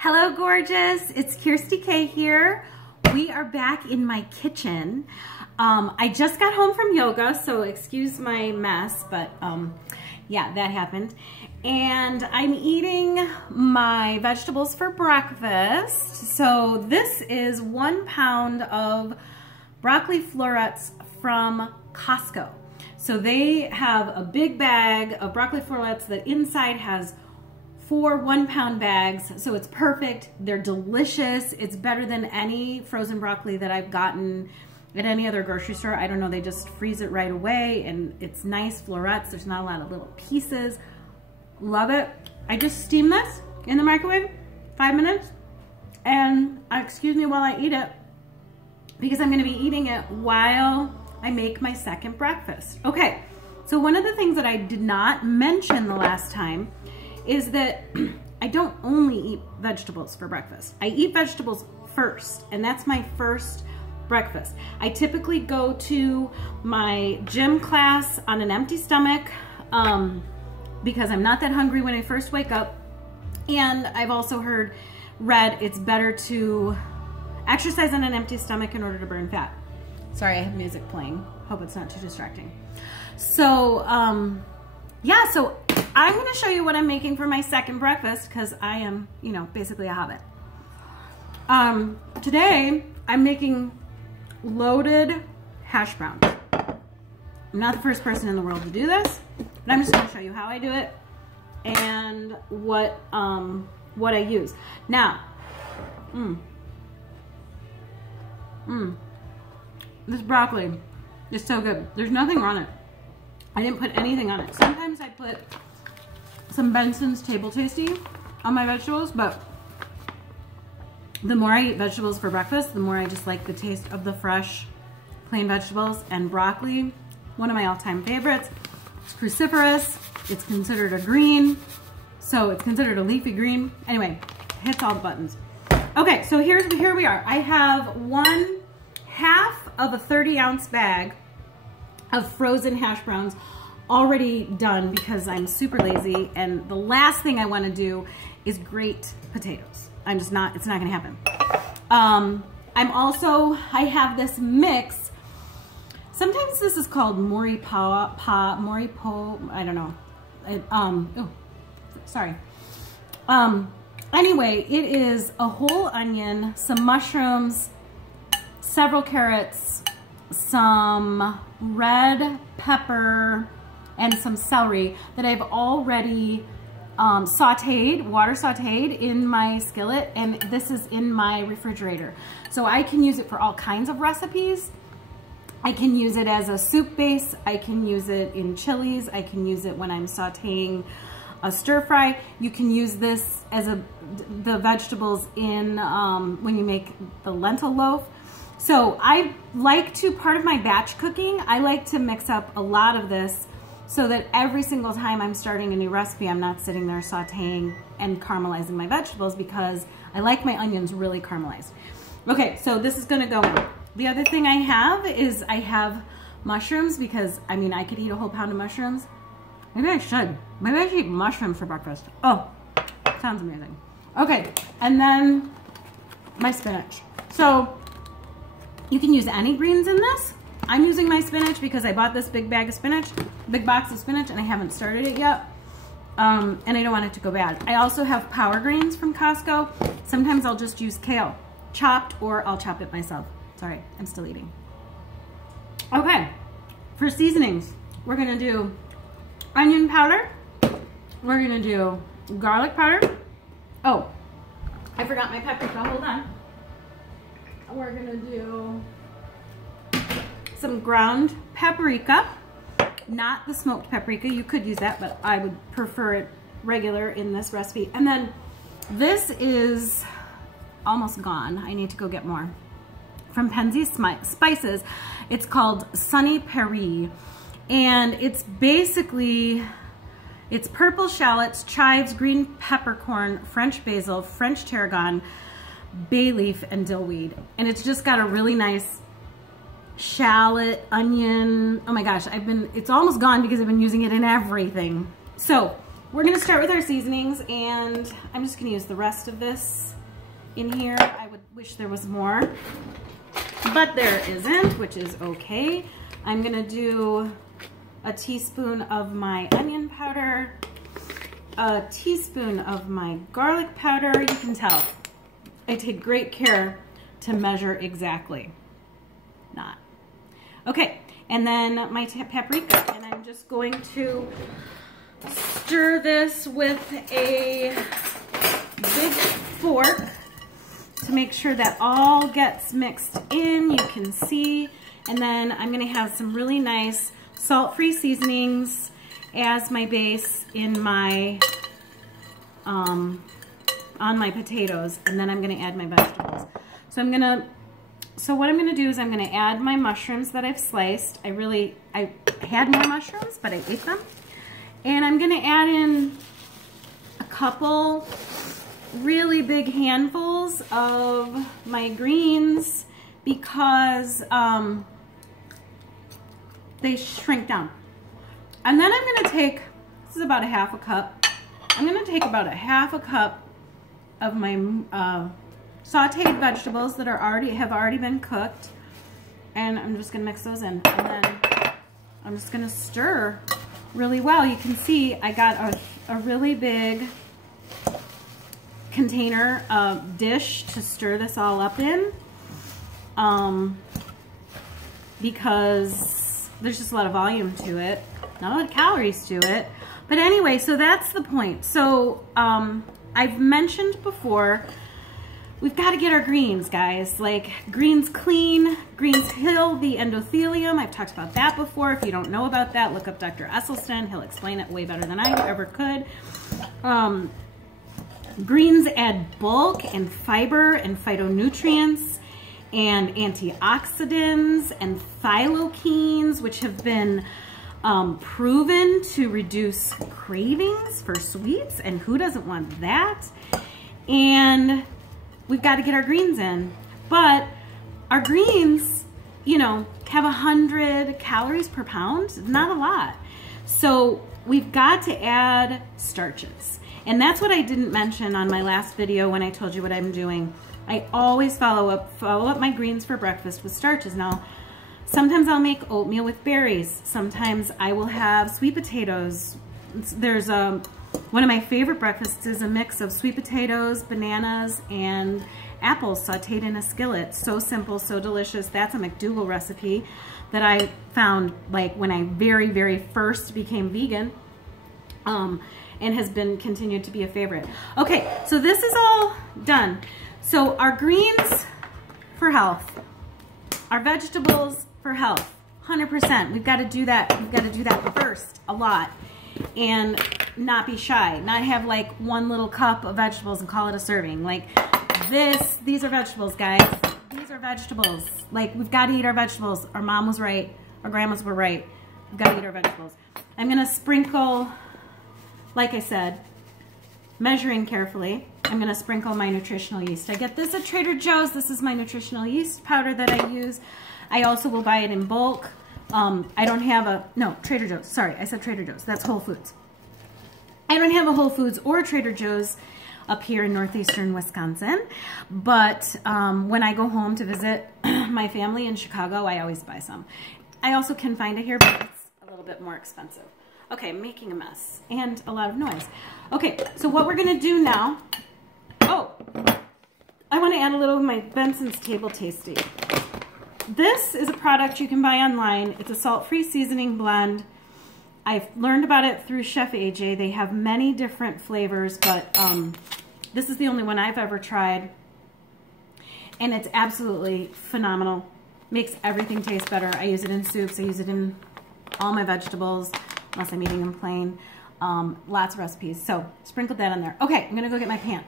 Hello, gorgeous. It's Kirsty K here. We are back in my kitchen. I just got home from yoga, so excuse my mess, but yeah, that happened. And I'm eating my vegetables for breakfast. So this is 1 pound of broccoli florets from Costco. So they have a big bag of broccoli florets that inside has 4 1-pound bags, so it's perfect. They're delicious. It's better than any frozen broccoli that I've gotten at any other grocery store. I don't know, they just freeze it right away, and it's nice florets. There's not a lot of little pieces. Love it. I just steam this in the microwave, 5 minutes, and excuse me while I eat it, because I'm gonna be eating it while I make my second breakfast. Okay, so one of the things that I did not mention the last time is that I don't only eat vegetables for breakfast. I eat vegetables first, and that's my first breakfast. I typically go to my gym class on an empty stomach because I'm not that hungry when I first wake up. And I've also read it's better to exercise on an empty stomach in order to burn fat. Sorry, I have music playing. Hope it's not too distracting. So, yeah, so I'm gonna show you what I'm making for my second breakfast because I am, you know, basically a hobbit. Today, I'm making loaded hash browns. I'm not the first person in the world to do this, but I'm just gonna show you how I do it and what I use. Now, this broccoli is so good. There's nothing on it. I didn't put anything on it. Sometimes I put some Benson's Table Tasty on my vegetables, but the more I eat vegetables for breakfast, the more I just like the taste of the fresh, plain vegetables. And broccoli, one of my all-time favorites. It's cruciferous. It's considered a green, so it's considered a leafy green. Anyway, hits all the buttons. Okay, so here we are. I have 1/2 of a 30-ounce bag of frozen hash browns already done because I'm super lazy, and the last thing I want to do is grate potatoes. I'm just not, it's not gonna happen. I have this mix. Sometimes this is called moripo, I don't know. Oh, sorry. Anyway, it is a whole onion, some mushrooms, several carrots, some red pepper, and some celery that I've already water sauteed in my skillet, and this is in my refrigerator. So I can use it for all kinds of recipes. I can use it as a soup base. I can use it in chilies. I can use it when I'm sauteing a stir fry. You can use this as the vegetables in when you make the lentil loaf. So I like to, part of my batch cooking, I like to mix up a lot of this so that every single time I'm starting a new recipe, I'm not sitting there sauteing and caramelizing my vegetables, because I like my onions really caramelized. Okay, so this is gonna go in. The other thing I have is I have mushrooms, because I mean, I could eat a whole pound of mushrooms. Maybe I should. Maybe I should eat mushrooms for breakfast. Oh, sounds amazing. Okay, and then my spinach. So you can use any greens in this. I'm using my spinach because I bought this big box of spinach, and I haven't started it yet. And I don't want it to go bad. I also have power greens from Costco. Sometimes I'll just use kale, chopped, or I'll chop it myself. Sorry, I'm still eating. Okay, for seasonings, we're gonna do onion powder. We're gonna do garlic powder. Oh, I forgot my paprika, hold on. We're gonna do some ground paprika, not the smoked paprika. You could use that, but I would prefer it regular in this recipe. And then this is almost gone. I need to go get more. From Penzeys Spices, it's called Sunny Peri. And it's basically, it's purple shallots, chives, green peppercorn, French basil, French tarragon, bay leaf, and dill weed. And it's just got a really nice shallot, onion. Oh my gosh, it's almost gone because I've been using it in everything. So we're gonna start with our seasonings, and I'm just gonna use the rest of this in here. I would wish there was more, but there isn't, which is okay. I'm gonna do a teaspoon of my onion powder, a teaspoon of my garlic powder. You can tell I take great care to measure exactly. Not. Okay, and then my paprika, and I'm just going to stir this with a big fork to make sure that all gets mixed in. You can see, and then I'm gonna have some really nice salt-free seasonings as my base in my on my potatoes, and then I'm gonna add my vegetables. So what I'm gonna do is I'm gonna add my mushrooms that I've sliced. I had more mushrooms, but I ate them. And I'm gonna add in a couple really big handfuls of my greens because they shrink down. And then I'm gonna take, this is about a half a cup, I'm gonna take about a half a cup of my sauteed vegetables that have already been cooked, and I'm just gonna mix those in, and then I'm just gonna stir really well. You can see I got a really big container dish to stir this all up in because there's just a lot of volume to it, not a lot of calories to it. But anyway, so that's the point. So I've mentioned before, we've got to get our greens, guys. Like, greens clean, greens heal the endothelium. I've talked about that before. If you don't know about that, look up Dr. Esselstyn. He'll explain it way better than I ever could. Greens add bulk and fiber and phytonutrients and antioxidants and thylokines, which have been proven to reduce cravings for sweets, and who doesn't want that? And we've got to get our greens in. But our greens, you know, have 100 calories per pound, not a lot. So we've got to add starches. And that's what I didn't mention on my last video when I told you what I'm doing. I always follow up my greens for breakfast with starches. Now, sometimes I'll make oatmeal with berries. Sometimes I will have sweet potatoes. There's one of my favorite breakfasts is a mix of sweet potatoes, bananas, and apples sauteed in a skillet. So simple, so delicious. That's a McDougall recipe that I found like when I very, very first became vegan, and has been continued to be a favorite. Okay, so this is all done. So our greens for health, our vegetables for health, 100%. We've got to do that. We've got to do that first a lot, and not be shy. Not have like one little cup of vegetables and call it a serving. Like this, these are vegetables, guys. These are vegetables. Like, we've got to eat our vegetables. Our mom was right. Our grandmas were right. We've got to eat our vegetables. I'm gonna sprinkle, like I said, measuring carefully. I'm gonna sprinkle my nutritional yeast. I get this at Trader Joe's. This is my nutritional yeast powder that I use. I also will buy it in bulk. I don't have no, Trader Joe's. Sorry, I said Trader Joe's. That's Whole Foods. I don't have a Whole Foods or Trader Joe's up here in northeastern Wisconsin, but when I go home to visit my family in Chicago, I always buy some. I also can find it here, but it's a little bit more expensive. Okay, I'm making a mess and a lot of noise. Okay, so what we're gonna do now, oh, I wanna add a little of my Benson's Table Tasty. This is a product you can buy online. It's a salt-free seasoning blend. I've learned about it through Chef AJ. They have many different flavors, but this is the only one I've ever tried. And it's absolutely phenomenal. Makes everything taste better. I use it in soups. I use it in all my vegetables, unless I'm eating them plain. Lots of recipes. So sprinkled that on there. Okay, I'm gonna go get my pan.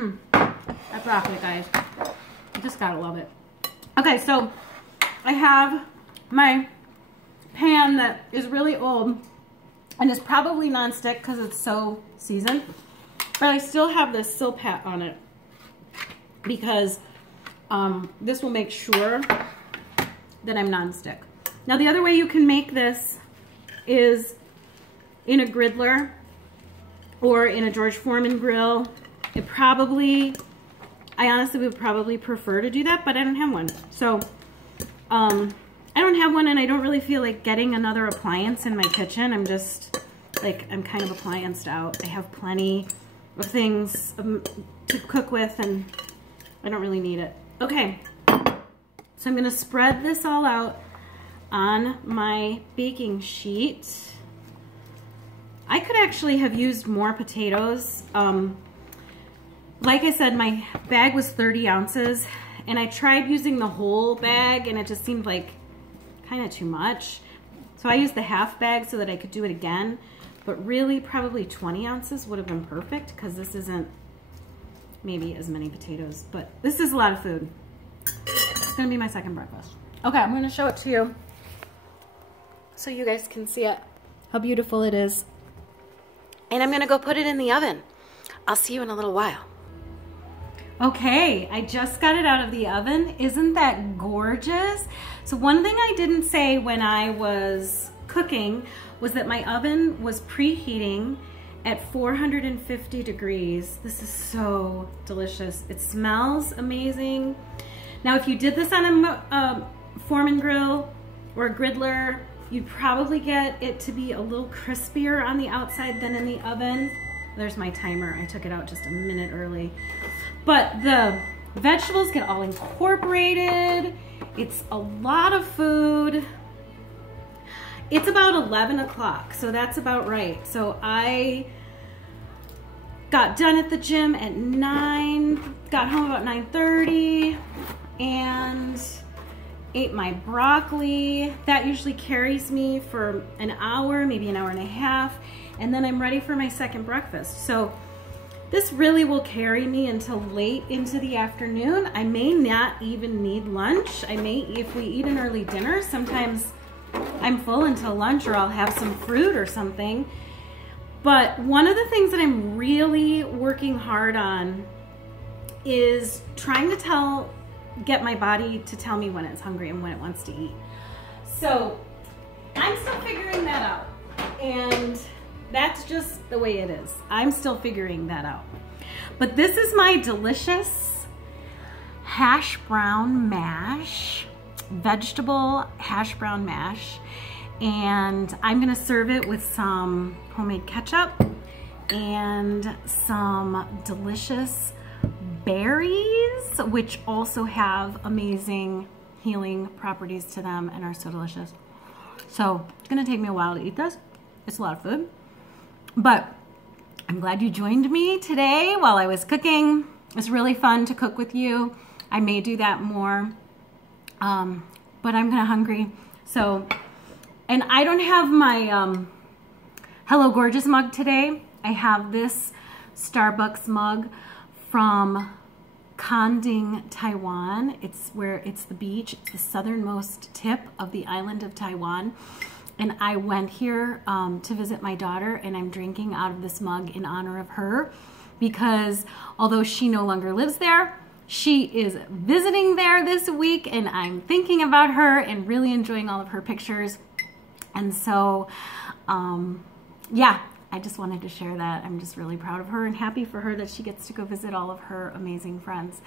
That broccoli, guys. I just gotta love it. Okay, so I have my pan that is really old and is probably nonstick because it's so seasoned, but I still have this Silpat on it because this will make sure that I'm nonstick. Now, the other way you can make this is in a griddler or in a George Foreman grill. I honestly would probably prefer to do that, but I don't have one. So I don't have one, and I don't really feel like getting another appliance in my kitchen. I'm just like, I'm kind of applianced out. I have plenty of things to cook with, and I don't really need it. Okay, so I'm gonna spread this all out on my baking sheet. I could actually have used more potatoes. Like I said, my bag was 30 ounces, and I tried using the whole bag, and it just seemed like kind of too much. So I used the half bag so that I could do it again, but really probably 20 ounces would have been perfect, because this isn't maybe as many potatoes, but this is a lot of food. It's gonna be my second breakfast. Okay, I'm gonna show it to you so you guys can see it, how beautiful it is. And I'm gonna go put it in the oven. I'll see you in a little while. Okay, I just got it out of the oven. Isn't that gorgeous? So one thing I didn't say when I was cooking was that my oven was preheating at 450 degrees. This is so delicious. It smells amazing. Now, if you did this on a Foreman grill or a griddler, you'd probably get it to be a little crispier on the outside than in the oven. There's my timer. I took it out just a minute early. But the vegetables get all incorporated. It's a lot of food. It's about 11 o'clock, so that's about right. So I got done at the gym at 9, got home about 9:30, and ate my broccoli. That usually carries me for an hour, maybe an hour and a half, and then I'm ready for my second breakfast. So this really will carry me until late into the afternoon. I may not even need lunch. I may, if we eat an early dinner, sometimes I'm full until lunch, or I'll have some fruit or something. But one of the things that I'm really working hard on is trying to get my body to tell me when it's hungry and when it wants to eat. So I'm still figuring that out, and that's just the way it is. I'm still figuring that out. But this is my delicious hash brown mash, vegetable hash brown mash, and I'm gonna serve it with some homemade ketchup and some delicious berries, which also have amazing healing properties to them and are so delicious. So it's gonna take me a while to eat this. It's a lot of food, but I'm glad you joined me today while I was cooking. It's really fun to cook with you. I may do that more, but I'm kind of hungry. So, and I don't have my Hello Gorgeous mug today. I have this Starbucks mug from Kanding, Taiwan. It's the beach. It's the southernmost tip of the island of Taiwan. And I went here to visit my daughter, and I'm drinking out of this mug in honor of her, because although she no longer lives there, she is visiting there this week, and I'm thinking about her and really enjoying all of her pictures. And so, yeah, I just wanted to share that. I'm just really proud of her and happy for her that she gets to go visit all of her amazing friends.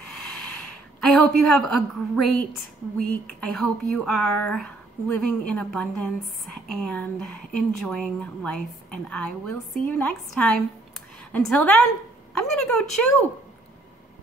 I hope you have a great week. I hope you are living in abundance and enjoying life, and I will see you next time. Until then, I'm gonna go chew.